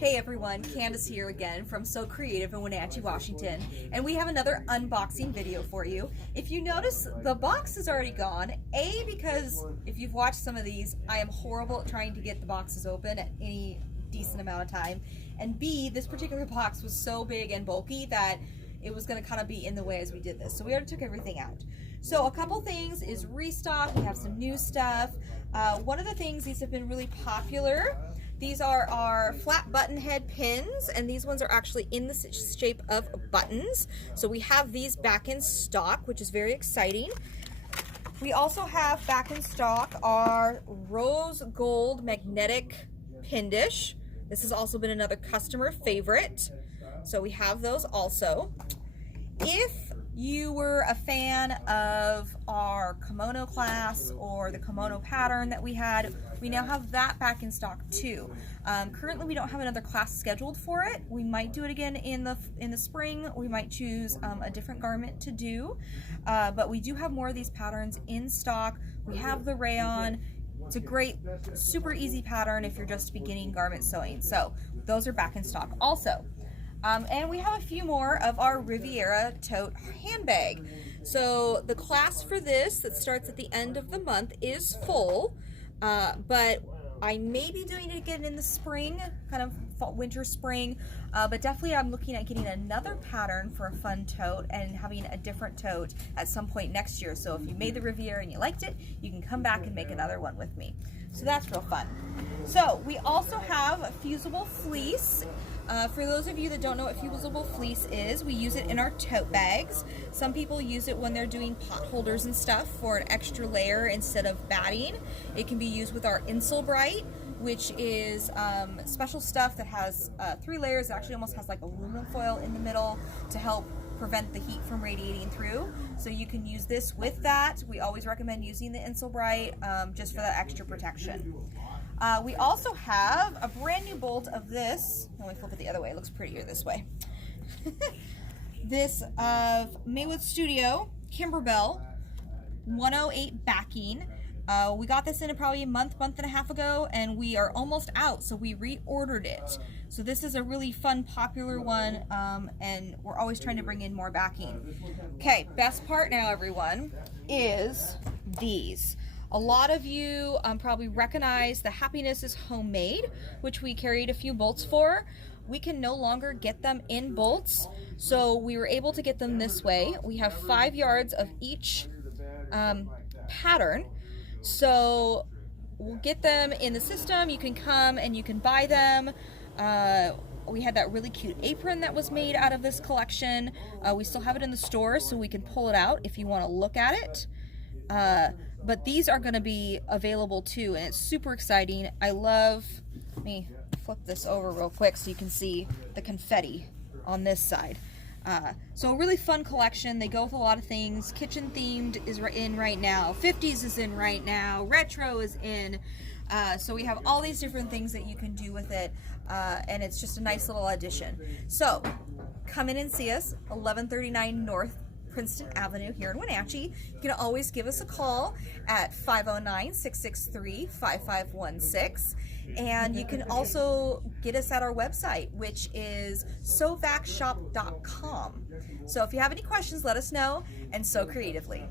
Hey everyone, Candace here again from So Creative in Wenatchee, Washington, and we have another unboxing video for you. If you notice, the box is already gone. A, because if you've watched some of these, I am horrible at trying to get the boxes open at any decent amount of time. And B, this particular box was so big and bulky that it was going to kind of be in the way as we did this. So we already took everything out. So a couple things is Restock. We have some new stuff. One of the things, these have been really popular. These are our flat button head pins, and these ones are actually in the shape of buttons. So we have these back in stock, which is very exciting. We also have back in stock our rose gold magnetic pin dish. This has also been another customer favorite. So we have those also. If you were a fan of our kimono class or the kimono pattern that we had, we now have that back in stock too. Currently we don't have another class scheduled for it. We might do it again in the spring. We might choose a different garment to do, but we do have more of these patterns in stock. We have the rayon. It's a great, super easy pattern if you're just beginning garment sewing. So those are back in stock also. And we have a few more of our Riviera Tote handbag. So the class for this that starts at the end of the month is full, but I may be doing it again in the spring, kind of fall, winter, spring, but definitely I'm looking at getting another pattern for a fun tote and having a different tote at some point next year. So if you made the Riviera and you liked it, you can come back and make another one with me. So that's real fun. So we also have Fuelable Fleece. For those of you that don't know what Fuelable Fleece is, we use it in our tote bags. Some people use it when they're doing pot holders and stuff for an extra layer instead of batting. It can be used with our Insole Bright, which is special stuff that has 3 layers. It actually almost has like aluminum foil in the middle to help prevent the heat from radiating through. So you can use this with that. We always recommend using the Insole Bright just for that extra protection. We also have a brand new bolt of this. Let me flip it the other way. It looks prettier this way. This of Maywood Studio Kimberbell 108 backing. We got this in probably a month and a half ago, and we are almost out, so we reordered it. So this is a really fun, popular one, and we're always trying to bring in more backing. Okay, best part now, everyone, is these. A lot of you probably recognize the Happiness is Homemade, which we carried a few bolts for. We can no longer get them in bolts, so we were able to get them this way. We have 5 yards of each pattern, so we'll get them in the system. You can come and you can buy them. We had that really cute apron that was made out of this collection. We still have it in the store, so we can pull it out if you want to look at it. But these are going to be available too, and it's super exciting. I love, let me flip this over real quick so you can see the confetti on this side. So a really fun collection. They go with a lot of things. Kitchen themed is in right now. 50s is in right now. Retro is in. So we have all these different things that you can do with it, and it's just a nice little addition. So come in and see us, 1139 North Princeton Avenue here in Wenatchee. You can always give us a call at 509-663-5516, and you can also get us at our website, which is sewvacshop.com. So if you have any questions, let us know, and sew creatively.